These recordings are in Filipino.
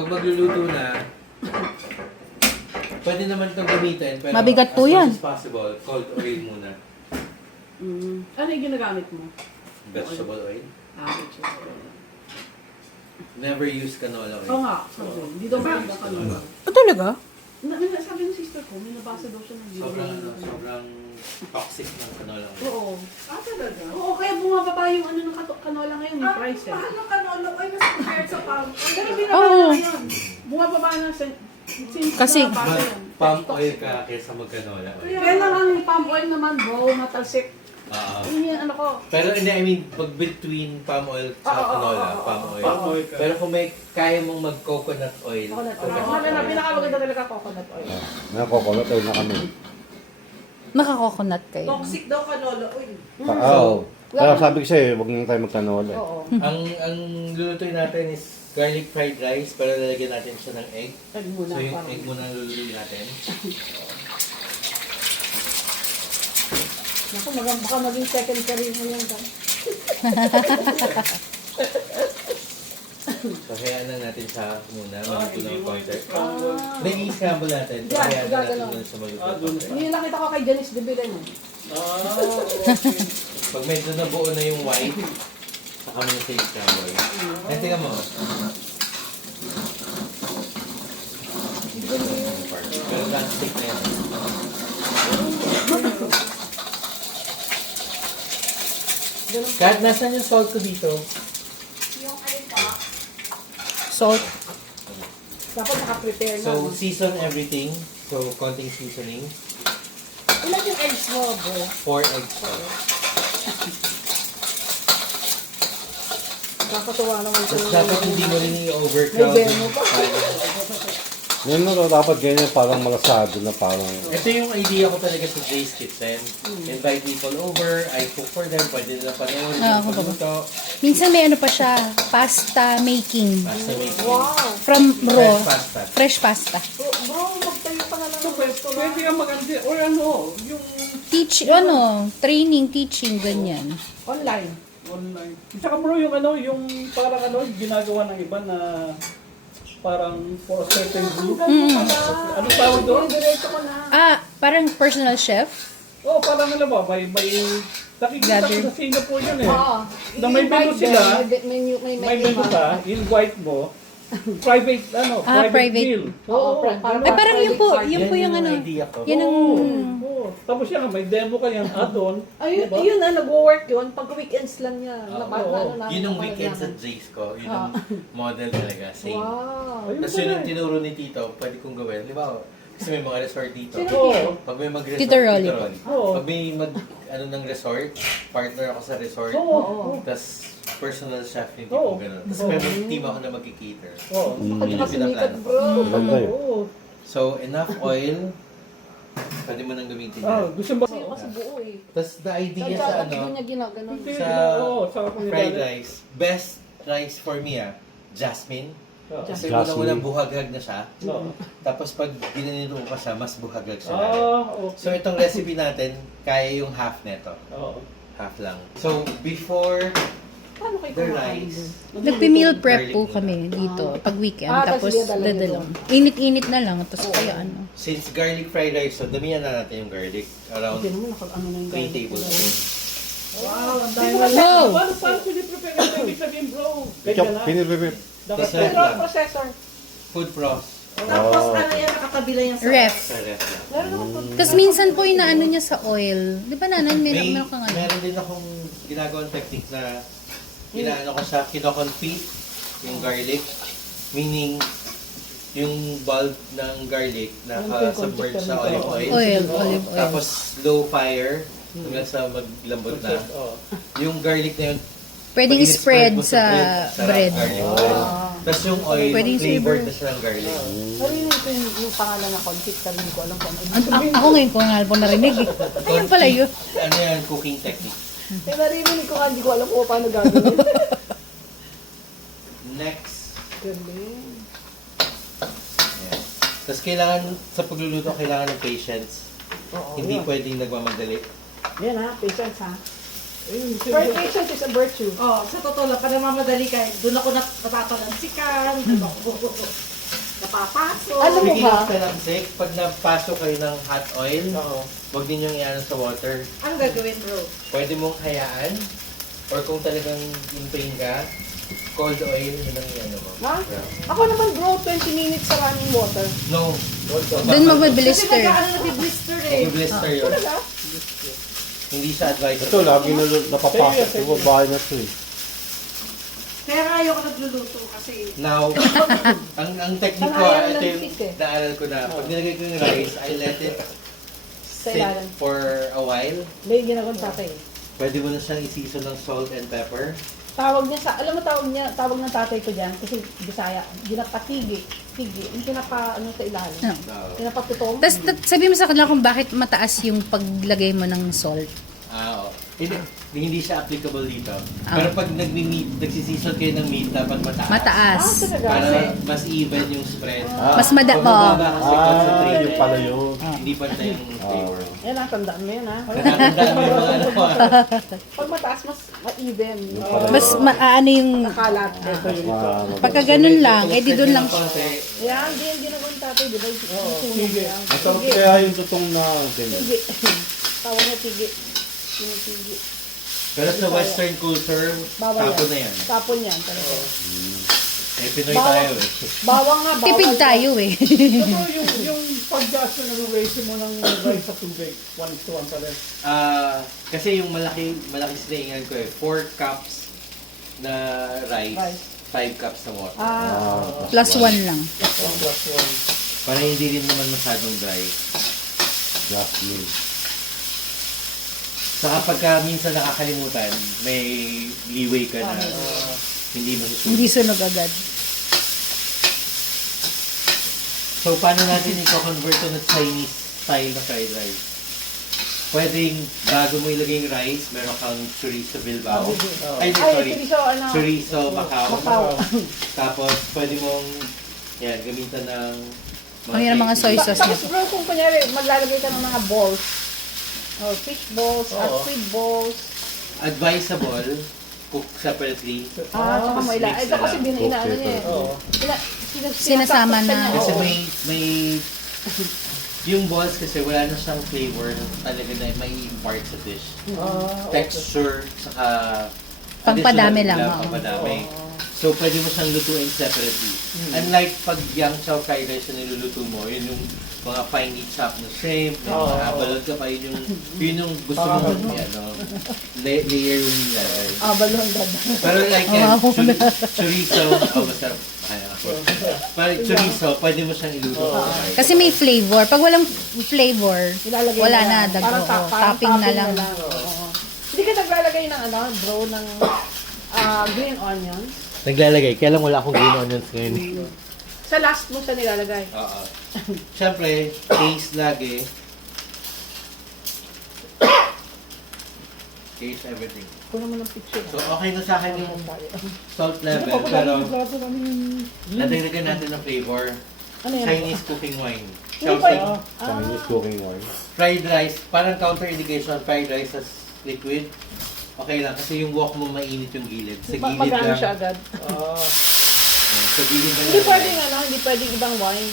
pag magluluto na, pwede naman itong gamitin. Pero Mabigat po yan. As much as possible, cold oil muna. Ano yung ginagamit mo? Vegetable oil. Vegetable oil. Never use canola oil. Oo nga. Sabi, hindi daw maganda ka nila. Talaga? Sabi ng sister ko, may nabasa daw siya ng video. Sobrang toxic ng canola oil. Oo. Talaga? Oo, kaya bumababa yung ano ng canola ngayon, yung price eh. Mahal ng canola oil mas compared sa palm oil. Pero binababa na yun. Bumababa na since Kasi- nabasa Mas yun. palm oil ka kaysa mag-canola oil. Kaya lang ang palm oil naman, bro, matalsik. Yun yung ano ko. Pero hindi, I mean, pag between palm oil sa canola, palm oil. Palm oil ka. Pero kung may kaya mong mag-coconut oil, Coconut oil. Na pinakamaganda talaga coconut oil. Nakakokolot tayo na kami. Nakakokonut kayo. Toxic daw canola oil. Oo. Kaya sabi ko sa'yo, huwag na tayo magkanola. Oo. ang lulutuin natin is garlic fried rice, pero lalagyan natin siya ng egg. Egg muna. So yung parang- egg muna ang lulutuin natin. Naku, baka maging second career mo yan. So hayaan lang natin siya muna, maluto ng konti. May i-scramble natin, so Yan, hayaan lang natin gagalaw. muna siya maluto ng konti. Yun yung nakita ko kay Janice Dubilan. Pag medyo nabuo na yung white, saka mo na siya i-scramble. Yan, tingnan mo. Pero plastic na yan. Kat, nasan yung salt ko dito? Yung ayun pa. Salt. Dapat naka-prepare na. So, season everything. So, konting seasoning. Ilan yung eggs mo, bro? 4 eggs pa. Nakakatuwa naman ito. Tapos dapat hindi mo rin i-overcrowd. May demo pa. Yun na dapat ganyan, parang malasado na parang... Ito yung idea ko talaga sa Jay's Kitchen. Invite people over, I cook for them, pwede nila panoorin yung Ah, ako ba? pagluto. Minsan may ano pa siya, pasta making. Basta may Wow. From raw. fresh pasta. Fresh pasta. Bro, magtayo pa nga lang ng Pwede restaurant. pwede kang maganda. Or ano, yung Training, teaching, ganyan. Online. online. Saka bro, yung ano, yung parang ano, ginagawa ng iba na parang for a certain group. Ano tawag doon? Diretso ko na. Parang personal chef. Oh, parang ano ba, may nakikita ko Gather. sa Singapore yun eh. Oo. Na may menu I-invite sila, them. May may menu ka, invite mo, private, private. meal. Oo, Ay, parang yun po yung ano. idea ko. Yan ang... Oo. Tapos yan, may demo ka yan, add-on. Ayun, Diba? yun nag-work yun. Pag weekends lang yan. Yun yung weekend sa Jay's ko. Yun yung model talaga. Same. Wow. Ayun Tapos pala yun yung eh. tinuro ni Tito, pwede kong gawin. Di ba? Kasi may mga resort dito. Sino Oo. Pag may mag-resort, Tito Rolly. Oo. Pag may ng resort, partner ako sa resort. Oo. Tapos personal chef yung Oo. tipo gano'n. Tapos may team ako na mag-cater. Oo. Kanya Yun ka yung sumikat, pinaplano. bro. Maganda yun. Oo. So, enough oil. Pwede mo nang gamitin Ah, yan. gusto ba? Kasi kasi buo eh. Tapos the idea sa Kaya ano, niya ginaganon. sa fried rice, best rice for me jasmine. Kasi Jasmine. unang-unang buhaghag na siya. Oo. Tapos pag ginanito pa siya, mas buhaghag siya. Okay. So itong recipe natin, kaya yung half neto. Oo. Half lang. So before Paano kayo the kumakain rice, Nagpi-meal prep po kami dito pag weekend. Tapos tapos dadalhin dadalong. Init-init na lang. Tapos kaya ano. since garlic fried rice, so damihan na natin yung garlic. Around Hindi naman ano na yung 3 tablespoons. Wow, ang dami. Wow! Paano piniprepare ito? Ibig sabihin, bro. Ikaw, Ganyan na. pinirepip. Dapat Kasi- Pero processor. Food pros. Tapos ano yan, nakakabila yan sa... Ref. Sa ref lang. Meron naman po. Tapos minsan po inaano niya sa oil. Di ba nanan? Meron kang ano. Meron din akong ginagawang technique na inaano ko siya, kinoconfit yung garlic. Meaning, yung bulb ng garlic naka-submerge sa olive oil. Olive oil. Tapos low fire hanggang sa maglambot na. Oo. Yung garlic na yun, Pwedeng pag spread mo sa sarap bread. garlic oil. Tapos yung oil, Pwedeng flavored flavor. na siya ng garlic. Narinig ko yung pangalan na confit. Sabihin ko alam ko ano. Ako ngayon ko nga po narinig eh. Ayun pala yun. Ano yan, cooking technique. Eh, narinig ko nga, hindi ko alam kung paano gagawin. Next. Galing. Yan. Tapos kailangan, sa pagluluto, kailangan ng patience. Oo. Hindi pwedeng nagmamadali. Yan ha, patience ha. First patience is a virtue. Oh, sa totoo lang, pag namamadali ka, doon ako natatalansikan, doon ako papasok. Alam mo Speaking ba? of talansik, pag napasok kayo ng hot oil, huwag ninyong iano sa water. Anong gagawin, bro? Pwede mong hayaan, or kung talagang in-pain ka, cold oil, yun ang iano mo. Ha? Yeah. Ako naman bro, 20 minutes sa running water. No. Doon Kasi magbe-blister. nagkaano na blister eh. Mag-blister yun. Talaga? Hindi siya advisable. Ito, lagi na napapasok sa bahay na ito eh. Kaya nga ayoko nagluluto kasi Now, ang technique ko, Sangayan ito ng yung fish eh. naaral ko na. Pag nilagay ko yung rice, I let it Sa sit ilalim. for a while. Hindi, ginagawa ng tatay. Pwede mo na siyang i-season ng salt and pepper. Tawag niya sa, alam mo tawag ng tatay ko dyan, kasi Bisaya, ginapatigi. Tigi, yung pinapa, sa ilalim. No. Pinapatutong. Tapos sabi mo sa kanila kung bakit mataas yung paglagay mo ng salt. Oo. Hindi siya applicable dito. Pero pag nagsiseason kayo ng meat, dapat mataas. Mataas. Talaga? Para mas even yung spread. Mas mada- Pababa kasi concentrate yung pala yun. Hindi pa siya yung flavor. Yan ang tandaan mo yan ha. Nakatandaan mo yung mga ano ko. Pag mataas, mas ma-even. Mas maano yung Nakalat. pagka ganun lang, eh di doon lang. Konti. Yan, hindi nagawa ng tatay, di ba? Oo, sige. Masarap kaya yung tutong na ganyan. Tigi. Tawag na tigi. Yung tigi. Pero sa western culture, Bawal tapo na yan. Tapon yan talaga. Eh, Pinoy Bawal. tayo eh. Bawang nga, bawal. Tipid tayo eh. Ito yung pag-gas na ratio mo ng rice sa tubig. 1:1 pa rin. Kasi yung malaki sinaingan ko eh. 4 cups na rice, 5 cups na water. Plus 1 lang. Para hindi rin naman masyadong dry. Jasmine. Saka pagka minsan nakakalimutan, may leeway ka na hindi masusunod. Hindi sunog agad. So, paano natin i-convert to na Chinese style na fried rice? Pwedeng, bago mo ilagay yung rice, meron kang chorizo bilbao. Ay, sorry. Chorizo Macau. Tapos, pwede mong, yan, gamitan ng Ang yan ang mga soy sauce Tapos niya. bro, kung kunyari, maglalagay ka ng mga balls. Oh, fish balls, at squid balls. Advisable, cook separately. Tsaka mo ila. mix Ito na kasi lang. inaano niya eh. Oo. Sinasama na. Kasi may yung balls kasi wala na siyang flavor na talaga na may impart sa dish. Texture, saka Pangpadami additional lang, oo. Pangpadami. So, pwede mo siyang lutuin separately. Unlike pag yang chow fried rice na niluluto mo, yun yung mga finely chopped na shrimp, yung abalon ka pa, yun yung gusto mo, layer yung nilalagay. Balon dada. Pero like yan, chorizo, masarap. Pero chorizo, pwede mo siyang iluto. Kasi may flavor. Pag walang flavor, Ilalagay wala mo na. lang. Dago. Parang Topping na lang. Oo. Hindi ka naglalagay ng bro, ng green onions. Naglalagay, kaya lang wala akong green onions ngayon. Sa last mo siya nilalagay. Oo. Siyempre, taste lagi. Taste everything. Kunin mo ng picture. So, okay na sa akin yung salt level, pero nadagdagan natin ng flavor. Ano yan? Chinese cooking wine. Yung Shaoxing. Chinese cooking oil. Fried rice, parang counter-indication, fried rice as liquid. Okay lang, kasi yung wok mo mainit yung gilid. Sa gilid Magano lang. siya agad. Sa gilid lang. Hindi lang. pwedeng hindi pwedeng ibang wine.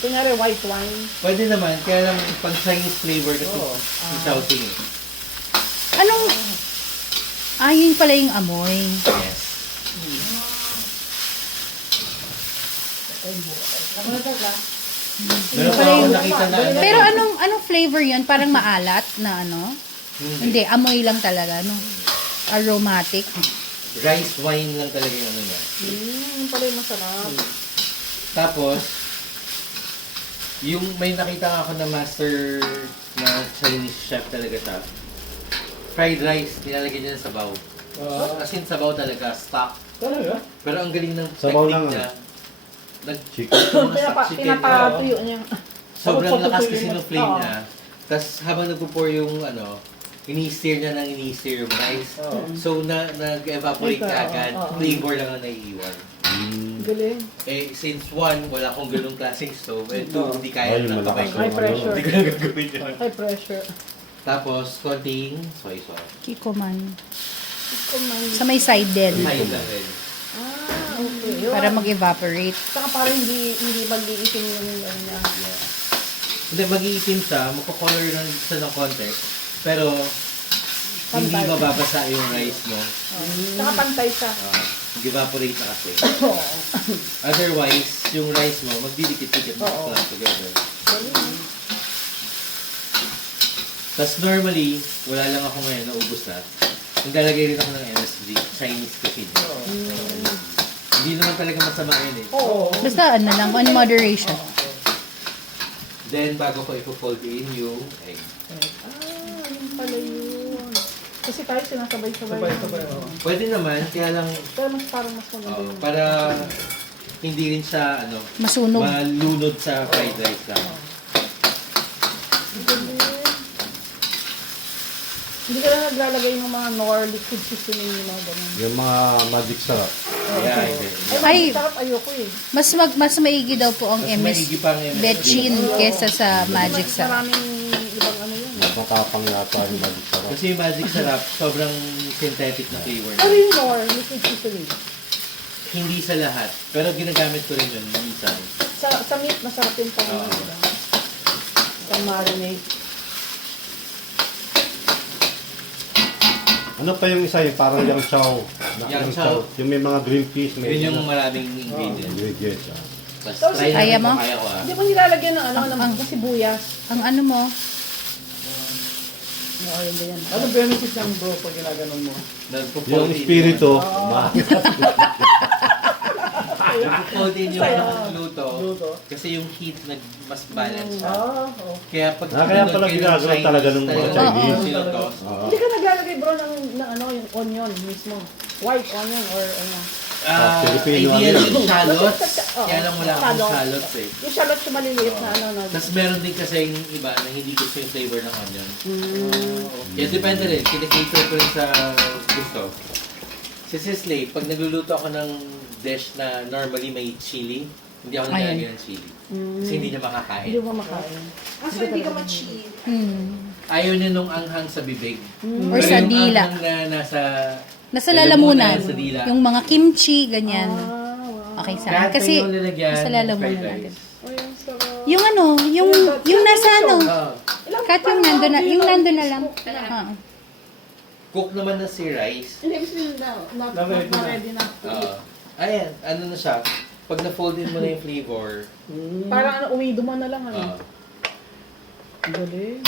Kunyari white wine. Pwede naman, kaya lang pang Chinese flavor kasi yung Shaoxing eh. Anong... yun pala yung amoy. Yes. Meron pa ako nakita na ano. Pero anong flavor yun? Parang maalat na ano? Hindi, amoy lang talaga, no? Aromatic. Rice wine lang talaga yung ano niya. Yung pala yung masarap. Tapos, yung may nakita nga ako na master na Chinese chef talaga siya. Fried rice, nilalagay niya ng sabaw. As in, sabaw talaga, stock. Talaga? Pero ang galing ng Sabaw lang, technique niya. Chicken. Pinapatuyo niya. Sobrang Sabaw lakas patutuyo kasi niya. ng flame Oo. niya. Tapos habang nagpo-pour yung ini-stir niya ng ini-stir yung rice. So, nag-evaporate Ito, ka agad. oo. Flavor lang ang naiiwan. Galing. Eh, since one, wala akong ganung klaseng stove. And two, hindi kaya Ay, ng kamay malakas ko. High pressure. Hindi ko na gagawin yun. High pressure. Tapos, konting soy sauce. Kiko man. Kumain. Sa may side din. Side lang rin. Okay. Yun. Para mag-evaporate. Saka parang hindi mag-iitim yung ano niya. Hindi, mag-iitim siya, magko-color lang siya ng konti. Pero, hindi Pantay. mababasa yung rice mo. Saka pantay siya. Mag-evaporate na kasi. Oo. Otherwise, yung rice mo, magdidikit-dikit na Oo. together. Tapos normally, wala lang ako ngayon, naubos na. Naglalagay rin ako ng MSG, Chinese cuisine. Hindi naman talaga masama yun eh. Oo. Basta ano lang, on moderation. Then, bago ko ipo-fold in yung egg. Yun pala yun. Kasi tayo sinasabay-sabay. Sabay-sabay, oo. Pwede naman, kaya lang, Pero mas parang mas maganda yun. para hindi rin siya, Masunog. malunod sa fried rice lang. Hindi ka lang naglalagay ng mga nor liquid seasoning yung mga ganun. Yung mga magic sarap. Yeah, hindi. Ay. Sarap ayoko eh. Mas maigi daw po ang Mas MS maigi pa ang MSG. Betchin kesa sa Magic Mas Sarap. maraming ibang ano yun. Mas matapang yata yung magic sarap. Kasi yung magic sarap, sobrang synthetic na flavor. Pero yung nor liquid seasoning. Hindi sa lahat. Pero ginagamit ko rin yun minsan. Sa meat, masarap yung pang Oo. pang marinate. Ano pa yung isa yung parang yung chow? Yang Yung chow. Yung may mga green peas. May Yun yung maraming ingredients. ingredients. Tapos So, try kaya natin mo? kung kaya ko Hindi mo nilalagyan ng Ang- ng sibuyas. Ang ano mo, Oo, yun ba yan? Ano benefit ng bro pag ginaganon mo? Yung espiritu. Nagpo-fold in yung luto. Luto? Kasi yung heat mas balance siya. Oo. Kaya pag Kaya pala ginagawa talaga ng mga Chinese. Sinutos. Oo. Hindi ka naglalagay bro ng ano, yung onion mismo. White onion or ano. Filipino Ideal ano yung shallots. Oo. Kaya lang wala akong Shallots. shallots eh. Yung shallots yung maliliit na ano. Tapos meron din kasi yung iba na hindi gusto yung flavor ng onion. Kaya depende rin. Kinikater ko rin sa gusto. Si Sisley, pag nagluluto ako ng dish na normally may chili, hindi ako naglalagay ng chili. Kasi hindi niya makakain. Hindi mo makain. Kaso hindi ka ma-cheat. Ayaw niya nung anghang sa bibig. or Pero sa yung dila. anghang na nasa Nasa lalamunan. sa dila. Yung mga kimchi, ganyan. Wow. Okay sa Kahit akin. Kasi yung nilagyan nasa ng lalamunan fried natin. rice. Oh, yung sarap. Yung ano, yung nasa ano, Oo. kahit yung nandun na lang. Ah. Cook naman na si rice. Hindi, gusto nyo na. Ready na. Ayan, ano na siya. Pag na-fold in mo na yung flavor, Parang ano, uwido mo na lang ano. Galing.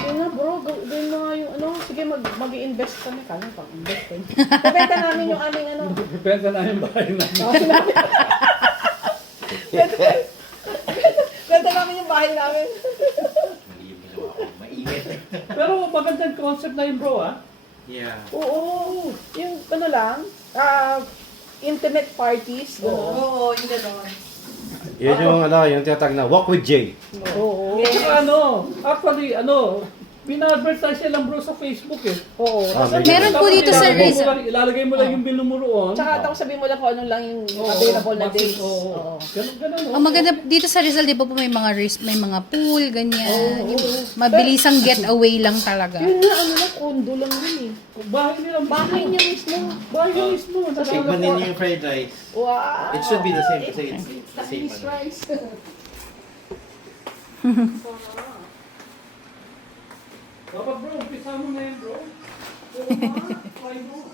Yun na bro, gawin mo nga yung ano, sige mag-i-invest kami, kami pang-invest kami. Pabenta namin yung aming ano. Depende na yung bahay namin. Benta namin yung bahay namin. mali yung ginawa ko. Mainit. Pero magandang concept na yung bro ah. Yeah. Oo, yung ano lang, intimate parties. gano'n. Oo, hindi gano'n. Yan yung yung tinatag na walk with Jay. Oo. Saka actually pina-advertise lang bro sa Facebook eh. Oo. May Meron po dito sa Rizal. Ilalagay mo lang yung binumuroon. Tsaka tapos sabihin mo lang kung ano lang yung Oo, available na maximum, dates. oo. Oo. Ganun. Ang maganda dito sa Rizal, di ba po may mga pool, ganyan. Yung mabilisang getaway lang talaga. Yun na, ano lang, condo lang yun eh. Bahay nila. Bahay niya mismo. Bahay niya mismo. Tikman ninyo yung fried rice. Wow. It should be the same kasi it's the same. Chinese rice. Dapat bro, umpisa mo na yun bro. Oo nga, why not?